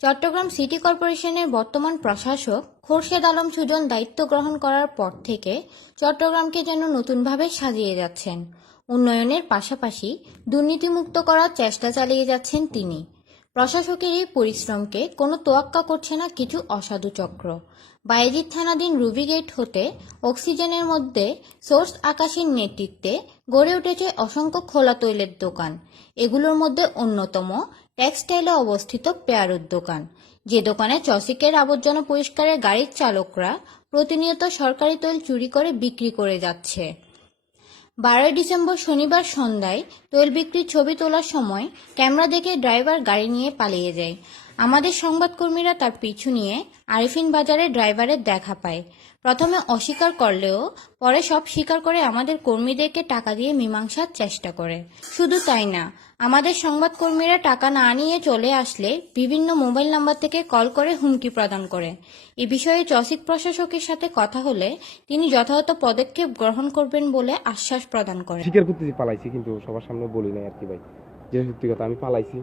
Chittagong city কর্পোরেশনের বর্তমান প্রশাসক খোরশেদ আলম সুজন দায়িত্ব গ্রহণ করার পর থেকে চট্টগ্রামকে যেন নতুনভাবে সাজিয়ে যাচ্ছেন। উন্নয়নের পাশাপাশি দুর্নীতিমুক্ত করার চেষ্টা চালিয়ে যাচ্ছেন তিনি। প্রশাসকের এই পরিশ্রমকে কোনো তোয়াক্কা করছে না কিছু অসাধু চক্র। বায়েজিদ থানাধীন রুবি গেট হতে অক্সিজেনের মধ্যে সোর্স আকাশের নেতৃত্বে গড়ে উঠেছে অসংখ্য খোলা তৈলের দোকান। এগুলোর মধ্যে অন্যতম টেক্সটাইলে অবস্থিত পেয়ারুর দোকান, যে দোকানে চসিকের আবর্জনা পরিষ্কারের গাড়ির চালকরা প্রতিনিয়ত সরকারি তৈল চুরি করে বিক্রি করে যাচ্ছে। 12 ডিসেম্বর শনিবার সন্ধ্যায় তৈল বিক্রির ছবি তোলার সময় ক্যামেরা দেখে ড্রাইভার গাড়ি নিয়ে পালিয়ে যায়। আমাদের সংবাদকর্মীরা তার পিছু নিয়ে আরিফিন বাজারে ড্রাইভারের দেখা পায়। প্রথমে অস্বীকার করলেও পরে সব স্বীকার করে আমাদের কর্মীদেরকে টাকা দিয়ে মীমাংসার চেষ্টা করে। শুধু তাই না, আমাদের সংবাদকর্মীরা টাকা না নিয়ে চলে আসলে বিভিন্ন মোবাইল নাম্বার থেকে কল করে হুমকি প্রদান করে। এ বিষয়ে চসিক প্রশাসকের সাথে কথা হলে তিনি যথাযথ পদক্ষেপ গ্রহণ করবেন বলে আশ্বাস প্রদান করেন। স্বীকার করতেছি পালাইছি, কিন্তু সবার সামনে বলি নাই আর কি ভাই, যে সত্যি কথা আমি পালাইছি।